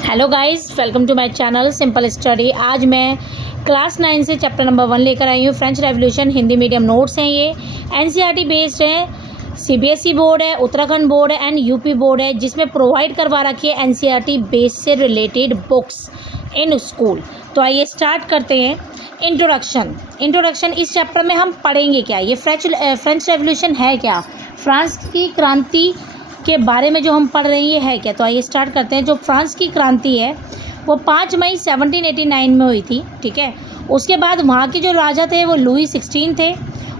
Hello guys, welcome to my channel simple study. आज मैं class 9 से चैप्टर नंबर 1 लेकर आई हूँ। French revolution Hindi medium notes हैं। ये एनसीईआरटी बेस्ड है, सीबीएसई बोर्ड है, उत्तराखंड बोर्ड है एंड यूपी बोर्ड है, जिसमें प्रोवाइड करवा रखी है एनसीईआरटी बेस से रिलेटेड बुक्स इन स्कूल। तो आइए स्टार्ट करते हैं। इंट्रोडक्शन इस चैप्टर में हम पढ़ेंगे क्या, ये फ्रेंच रेवोल्यूशन है क्या, फ्रांस की क्रांति के बारे में जो हम पढ़ रहे हैं ये है क्या। तो आइए स्टार्ट करते हैं। जो फ्रांस की क्रांति है वो 5 मई 1789 में हुई थी, ठीक है। उसके बाद वहाँ के जो राजा थे वो लुई 16 थे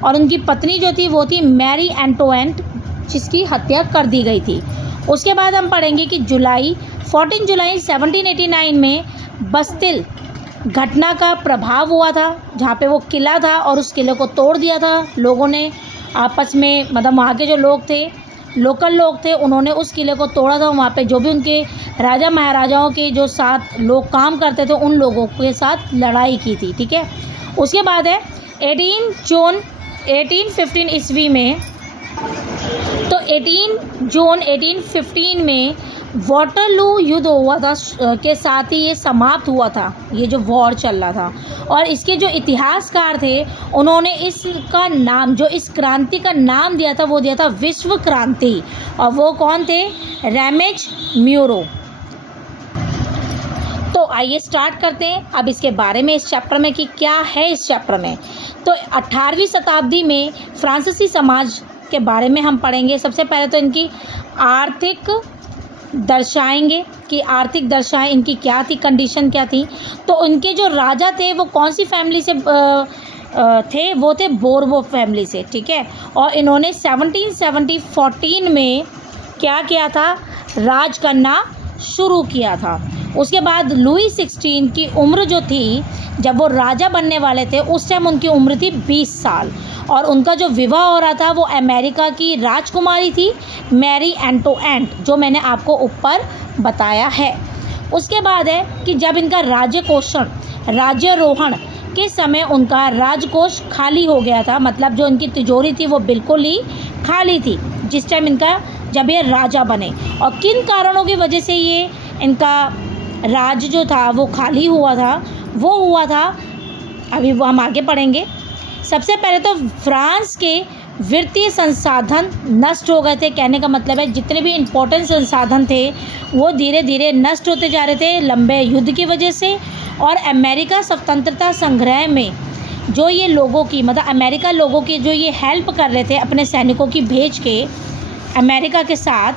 और उनकी पत्नी जो थी वो थी मैरी एंटोइनेट, जिसकी हत्या कर दी गई थी। उसके बाद हम पढ़ेंगे कि 14 जुलाई 1789 में बस्तिल घटना का प्रभाव हुआ था, जहाँ पे वो किला था और उस किले को तोड़ दिया था लोगों ने आपस में, मतलब वहाँ के जो लोग थे, लोकल लोग थे, उन्होंने उस किले को तोड़ा था। वहाँ पे जो भी उनके राजा महाराजाओं के जो साथ लोग काम करते थे उन लोगों के साथ लड़ाई की थी, ठीक है। उसके बाद है 18 जून 1815 ईस्वी में, तो 18 जून 1815 में वाटरलू युद्ध हुआ था के साथ ही ये समाप्त हुआ था, ये जो वॉर चल रहा था। और इसके जो इतिहासकार थे उन्होंने इसका नाम, जो इस क्रांति का नाम दिया था वो दिया था विश्व क्रांति। और वो कौन थे? रैमेज म्यूरो। तो आइए स्टार्ट करते हैं अब इसके बारे में, इस चैप्टर में कि क्या है इस चैप्टर में। तो 18वीं शताब्दी में फ्रांसीसी समाज के बारे में हम पढ़ेंगे। सबसे पहले तो इनकी आर्थिक दर्शाएंगे कि आर्थिक दशाएं इनकी क्या थी, कंडीशन क्या थी। तो उनके जो राजा थे वो कौन सी फैमिली से थे? वो थे बोर्बो फैमिली से, ठीक है। और इन्होंने 1714 में क्या किया था? राज करना शुरू किया था। उसके बाद लुई 16 की उम्र जो थी, जब वो राजा बनने वाले थे उस टाइम उनकी उम्र थी 20 साल और उनका जो विवाह हो रहा था वो अमेरिका की राजकुमारी थी मैरी एंटोइनेट, जो मैंने आपको ऊपर बताया है। उसके बाद है कि जब इनका राज्यारोहण के समय उनका राजकोष खाली हो गया था, मतलब जो इनकी तिजोरी थी वो बिल्कुल ही खाली थी जिस टाइम जब ये राजा बने। और किन कारणों की वजह से ये इनका राज जो था वो खाली हुआ था? वो हुआ था, अभी वो हम आगे पढ़ेंगे। सबसे पहले तो फ्रांस के वित्तीय संसाधन नष्ट हो गए थे। कहने का मतलब है जितने भी इम्पोर्टेंट संसाधन थे वो धीरे धीरे नष्ट होते जा रहे थे लंबे युद्ध की वजह से। और अमेरिका स्वतंत्रता संग्राम में जो ये लोगों की, मतलब अमेरिका लोगों की जो ये हेल्प कर रहे थे अपने सैनिकों की भेज के अमेरिका के साथ,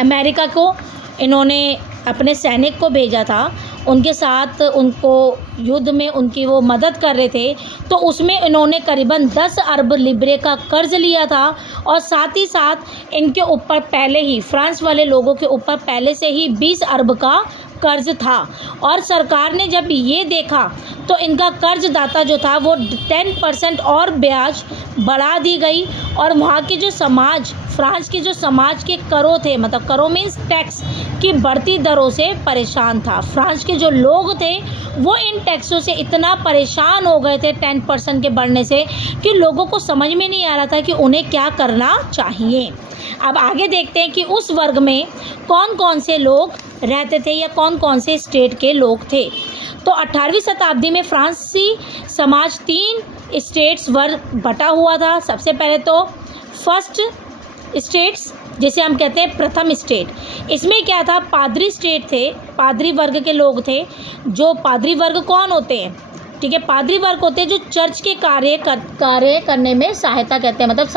अमेरिका को इन्होंने अपने सैनिक को भेजा था, उनके साथ उनको युद्ध में उनकी वो मदद कर रहे थे। तो उसमें इन्होंने करीबन 10 अरब लिब्रे का कर्ज लिया था और साथ ही साथ इनके ऊपर पहले ही, फ्रांस वाले लोगों के ऊपर पहले से ही 20 अरब का कर्ज था। और सरकार ने जब ये देखा तो इनका कर्जदाता जो था वो 10% और ब्याज बढ़ा दी गई। और वहाँ के जो समाज, फ्रांस के जो समाज के करों थे, मतलब करों मीन्स टैक्स की बढ़ती दरों से परेशान था। फ्रांस के जो लोग थे वो इन टैक्सों से इतना परेशान हो गए थे 10% के बढ़ने से कि लोगों को समझ में नहीं आ रहा था कि उन्हें क्या करना चाहिए। अब आगे देखते हैं कि उस वर्ग में कौन कौन से लोग रहते थे या कौन कौन से स्टेट के लोग थे। तो 18वीं शताब्दी में फ्रांसीसी समाज 3 स्टेट्स वर्ग बटा हुआ था। सबसे पहले तो फर्स्ट स्टेट्स, जिसे हम कहते हैं प्रथम स्टेट, इसमें क्या था? पादरी स्टेट थे, पादरी वर्ग के लोग थे। जो पादरी वर्ग कौन होते हैं? ठीक है, पादरी वर्ग होते हैं जो चर्च के कार्य करने में सहायता करते हैं, मतलब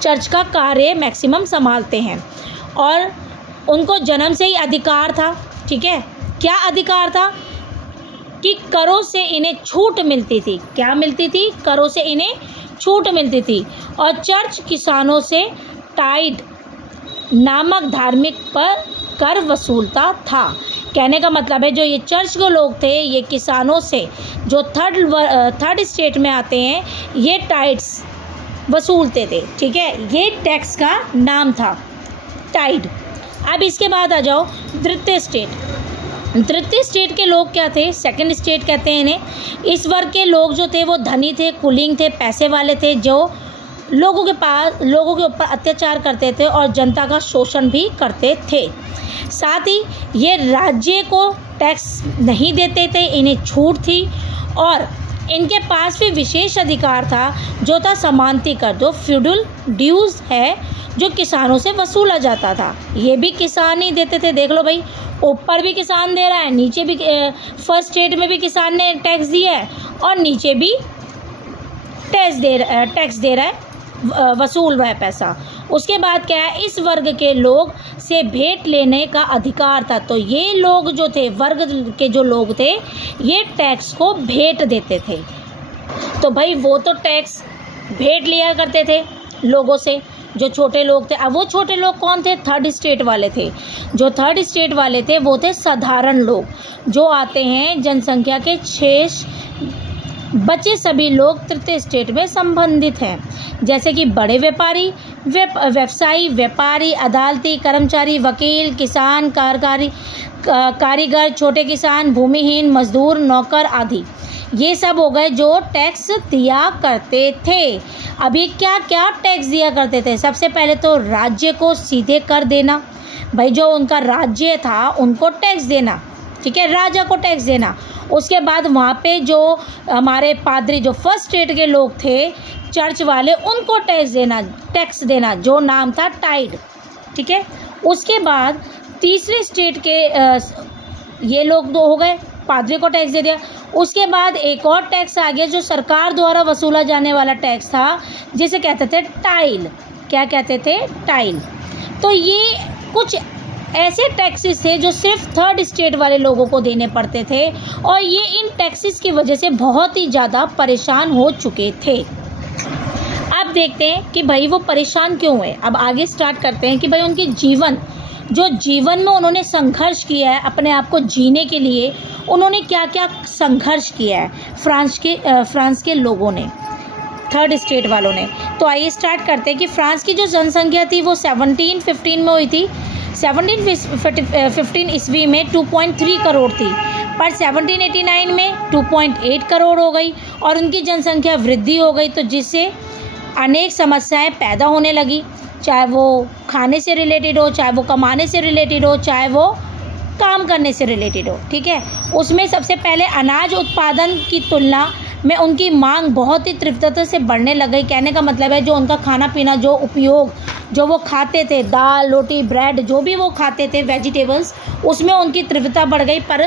चर्च का कार्य मैक्सिमम संभालते हैं। और उनको जन्म से ही अधिकार था, ठीक है। क्या अधिकार था? कि करों से इन्हें छूट मिलती थी। क्या मिलती थी? करों से इन्हें छूट मिलती थी। और चर्च किसानों से टाइड नामक धार्मिक पर कर वसूलता था। कहने का मतलब है जो ये चर्च के लोग थे ये किसानों से, जो थर्ड स्टेट में आते हैं, ये टाइड्स वसूलते थे, ठीक है। ये टैक्स का नाम था, टाइड। अब इसके बाद आ जाओ तृतीय स्टेट। तृतीय स्टेट के लोग क्या थे? सेकंड स्टेट कहते हैं इन्हें। इस वर्ग के लोग जो थे वो धनी थे, कुलीन थे, पैसे वाले थे, जो लोगों के ऊपर अत्याचार करते थे और जनता का शोषण भी करते थे। साथ ही ये राज्य को टैक्स नहीं देते थे, इन्हें छूट थी और इनके पास भी विशेष अधिकार था जो था समानती कर, जो फ्यूडल ड्यूज है जो किसानों से वसूला जाता था। ये भी किसान ही देते थे। देख लो भाई, ऊपर भी किसान दे रहा है, नीचे भी फर्स्ट स्टेट में भी किसान ने टैक्स दिया है और नीचे भी टैक्स दे रहा है, वसूल रहा है पैसा। उसके बाद क्या है, इस वर्ग के लोग से भेंट लेने का अधिकार था। तो ये लोग जो थे, वर्ग के जो लोग थे, ये टैक्स को भेंट देते थे। तो भाई वो तो टैक्स भेंट लिया करते थे लोगों से, जो छोटे लोग थे। अब वो छोटे लोग कौन थे? थर्ड स्टेट वाले थे। जो थर्ड स्टेट वाले थे वो थे साधारण लोग, जो आते हैं जनसंख्या के 6 बचे सभी लोग तृतीय स्टेट में संबंधित हैं, जैसे कि बड़े व्यापारी, व्यवसायी, व्यापारी, अदालती, कर्मचारी, वकील, किसान, कारीगर, छोटे किसान, भूमिहीन, मजदूर, नौकर आदि। ये सब हो गए जो टैक्स दिया करते थे। अभी क्या क्या टैक्स दिया करते थे? सबसे पहले तो राज्य को सीधे कर देना, भाई जो उनका राज्य था उनको टैक्स देना, ठीक है, राजा को टैक्स देना। उसके बाद वहाँ पे जो हमारे पादरी, जो फर्स्ट स्टेट के लोग थे, चर्च वाले, उनको टैक्स देना जो नाम था टाइड, ठीक है। उसके बाद तीसरे स्टेट के ये लोग दो हो गए, पादरी को टैक्स दे दिया। उसके बाद एक और टैक्स आ गया जो सरकार द्वारा वसूला जाने वाला टैक्स था, जिसे कहते थे टाइल। क्या कहते थे? टाइल। तो ये कुछ ऐसे टैक्सेस थे जो सिर्फ थर्ड स्टेट वाले लोगों को देने पड़ते थे और ये इन टैक्सेस की वजह से बहुत ही ज़्यादा परेशान हो चुके थे। अब देखते हैं कि भाई वो परेशान क्यों हुए। अब आगे स्टार्ट करते हैं कि भाई उनके जीवन में उन्होंने संघर्ष किया है, अपने आप को जीने के लिए उन्होंने क्या क्या संघर्ष किया है फ्रांस के लोगों ने, थर्ड स्टेट वालों ने। तो आइए स्टार्ट करते हैं कि फ्रांस की जो जनसंख्या थी वो 1715 में हुई थी। 1715 ईस्वी में 2.3 करोड़ थी, पर 1789 में 2.8 करोड़ हो गई और उनकी जनसंख्या वृद्धि हो गई, तो जिससे अनेक समस्याएं पैदा होने लगी, चाहे वो खाने से रिलेटेड हो, चाहे वो कमाने से रिलेटेड हो, चाहे वो काम करने से रिलेटेड हो, ठीक है। उसमें सबसे पहले अनाज उत्पादन की तुलना में उनकी मांग बहुत ही तीव्रता से बढ़ने लग गई। कहने का मतलब है जो उनका खाना पीना, जो उपयोग जो वो खाते थे, दाल, रोटी, ब्रेड, जो भी वो खाते थे, वेजिटेबल्स, उसमें उनकी तीव्रता बढ़ गई। पर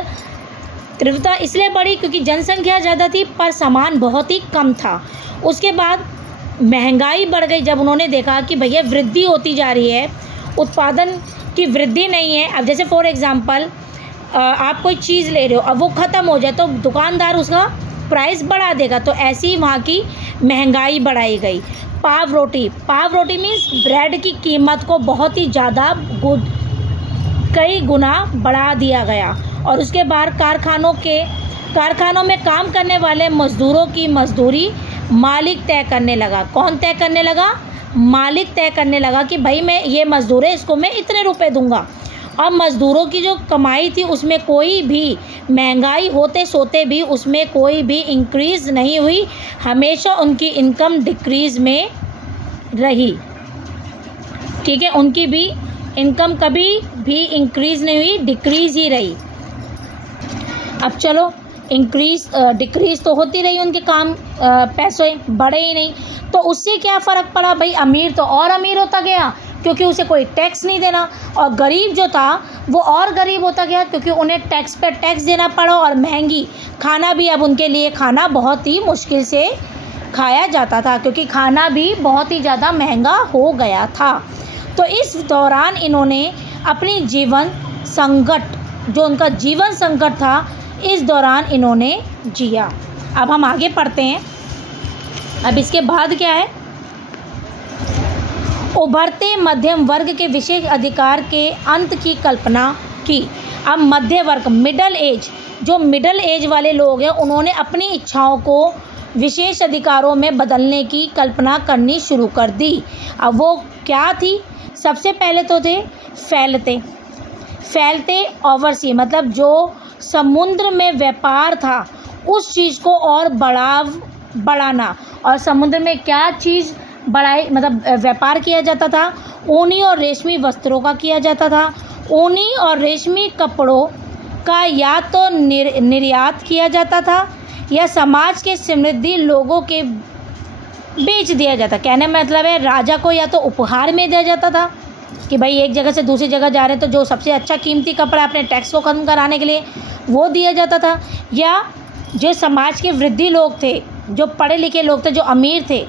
तीव्रता इसलिए बढ़ी क्योंकि जनसंख्या ज़्यादा थी पर सामान बहुत ही कम था। उसके बाद महंगाई बढ़ गई जब उन्होंने देखा कि भैया वृद्धि होती जा रही है, उत्पादन की वृद्धि नहीं है। अब जैसे फॉर एग्जांपल आप कोई चीज़ ले रहे हो, अब वो ख़त्म हो जाए तो दुकानदार उसका प्राइस बढ़ा देगा, तो ऐसी वहाँ की महंगाई बढ़ाई गई। पाव रोटी मीन्स ब्रेड की कीमत को बहुत ही ज़्यादा कई गुना बढ़ा दिया गया। और उसके बाद कारखानों में काम करने वाले मजदूरों की मजदूरी मालिक तय करने लगा। कौन तय करने लगा? मालिक तय करने लगा कि भाई मैं ये मजदूर है, इसको मैं इतने रुपए दूंगा। अब मज़दूरों की जो कमाई थी उसमें कोई भी महंगाई होते सोते भी उसमें कोई भी इंक्रीज़ नहीं हुई, हमेशा उनकी इनकम डिक्रीज़ में रही, ठीक है। उनकी भी इनकम कभी भी इंक्रीज़ नहीं हुई, डिक्रीज़ ही रही। अब चलो डिक्रीज़ तो होती रही, उनके काम पैसे बढ़े ही नहीं, तो उससे क्या फ़र्क पड़ा भाई? अमीर तो और अमीर होता गया क्योंकि उसे कोई टैक्स नहीं देना, और गरीब जो था वो और गरीब होता गया क्योंकि उन्हें टैक्स पे टैक्स देना पड़ा। और महंगी खाना भी, अब उनके लिए खाना बहुत ही मुश्किल से खाया जाता था क्योंकि खाना भी बहुत ही ज़्यादा महंगा हो गया था। तो इस दौरान इन्होंने अपनी जीवन संकट, जो उनका जीवन संकट था, इस दौरान इन्होंने जिया। अब हम आगे पढ़ते हैं। अब इसके बाद क्या है? उभरते मध्यम वर्ग के विशेष अधिकार के अंत की कल्पना की। अब मध्य वर्ग, मिडल एज, जो मिडल एज वाले लोग हैं, उन्होंने अपनी इच्छाओं को विशेष अधिकारों में बदलने की कल्पना करनी शुरू कर दी। अब वो क्या थी? सबसे पहले तो थे फैलते ओवरसी, मतलब जो समुद्र में व्यापार था उस चीज़ को और बढ़ाना। और समुद्र में क्या चीज़ बढ़ाई मतलब व्यापार किया जाता था। ऊनी और रेशमी वस्त्रों का किया जाता था। ऊनी और रेशमी कपड़ों का या तो निर्यात किया जाता था या समाज के समृद्धि लोगों के बेच दिया जाता। कहने में मतलब है राजा को या तो उपहार में दिया जाता था कि भाई एक जगह से दूसरी जगह जा रहे हैं तो जो सबसे अच्छा कीमती कपड़ा अपने टैक्स को ख़त्म कराने के लिए वो दिया जाता था, या जो समाज के वृद्धि लोग थे, जो पढ़े लिखे लोग थे, जो अमीर थे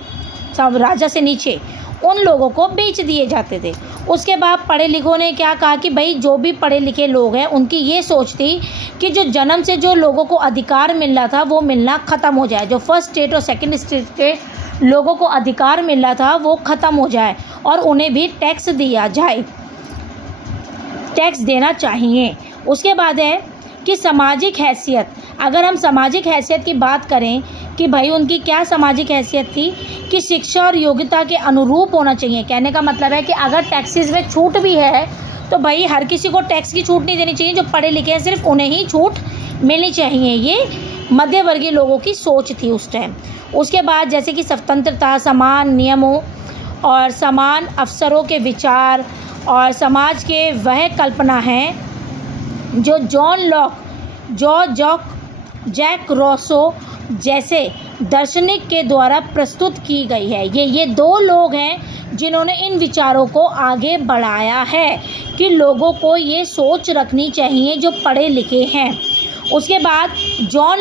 सब राजा से नीचे, उन लोगों को बेच दिए जाते थे। उसके बाद पढ़े लिखों ने क्या कहा कि भाई जो भी पढ़े लिखे लोग हैं उनकी ये सोच थी कि जो जन्म से जो लोगों को अधिकार मिल रहा था वो मिलना ख़त्म हो जाए। जो फर्स्ट स्टेट और सेकंड स्टेट के लोगों को अधिकार मिल रहा था वो ख़त्म हो जाए और उन्हें भी टैक्स दिया जाए, टैक्स देना चाहिए। उसके बाद है कि सामाजिक हैसियत। अगर हम सामाजिक हैसियत की बात करें कि भाई उनकी क्या सामाजिक हैसियत थी कि शिक्षा और योग्यता के अनुरूप होना चाहिए। कहने का मतलब है कि अगर टैक्सेस में छूट भी है तो भाई हर किसी को टैक्स की छूट नहीं देनी चाहिए। जो पढ़े लिखे हैं सिर्फ उन्हें ही छूट मिलनी चाहिए। ये मध्यवर्गीय लोगों की सोच थी उस टाइम। उसके बाद जैसे कि स्वतंत्रता, समान नियमों और समान अवसरों के विचार और समाज के वह कल्पना हैं जो जॉन लॉक, जैक रोसो जैसे दार्शनिक के द्वारा प्रस्तुत की गई है। ये दो लोग हैं जिन्होंने इन विचारों को आगे बढ़ाया है कि लोगों को ये सोच रखनी चाहिए जो पढ़े लिखे हैं। उसके बाद जॉन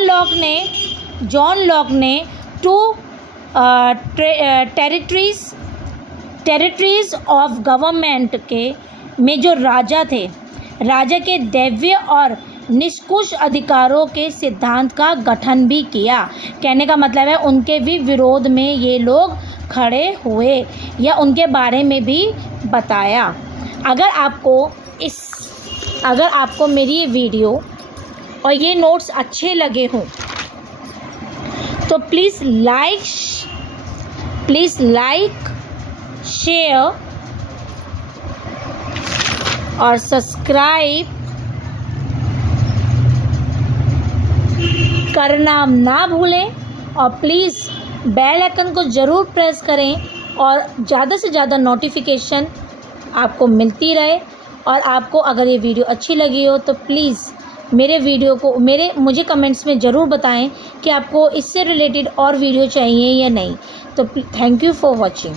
लॉक ने टू टेरिटरीज ऑफ गवर्नमेंट के में जो राजा थे, राजा के दैव्य और निष्कुश अधिकारों के सिद्धांत का गठन भी किया। कहने का मतलब है उनके भी विरोध में ये लोग खड़े हुए या उनके बारे में भी बताया। अगर आपको मेरी ये वीडियो और ये नोट्स अच्छे लगे हों तो प्लीज़ लाइक शेयर और सब्सक्राइब करना ना भूलें और प्लीज़ बेल आइकन को ज़रूर प्रेस करें और ज़्यादा से ज़्यादा नोटिफिकेशन आपको मिलती रहे। और आपको अगर ये वीडियो अच्छी लगी हो तो प्लीज़ मुझे कमेंट्स में ज़रूर बताएं कि आपको इससे रिलेटेड और वीडियो चाहिए या नहीं। तो थैंक यू फॉर वॉचिंग।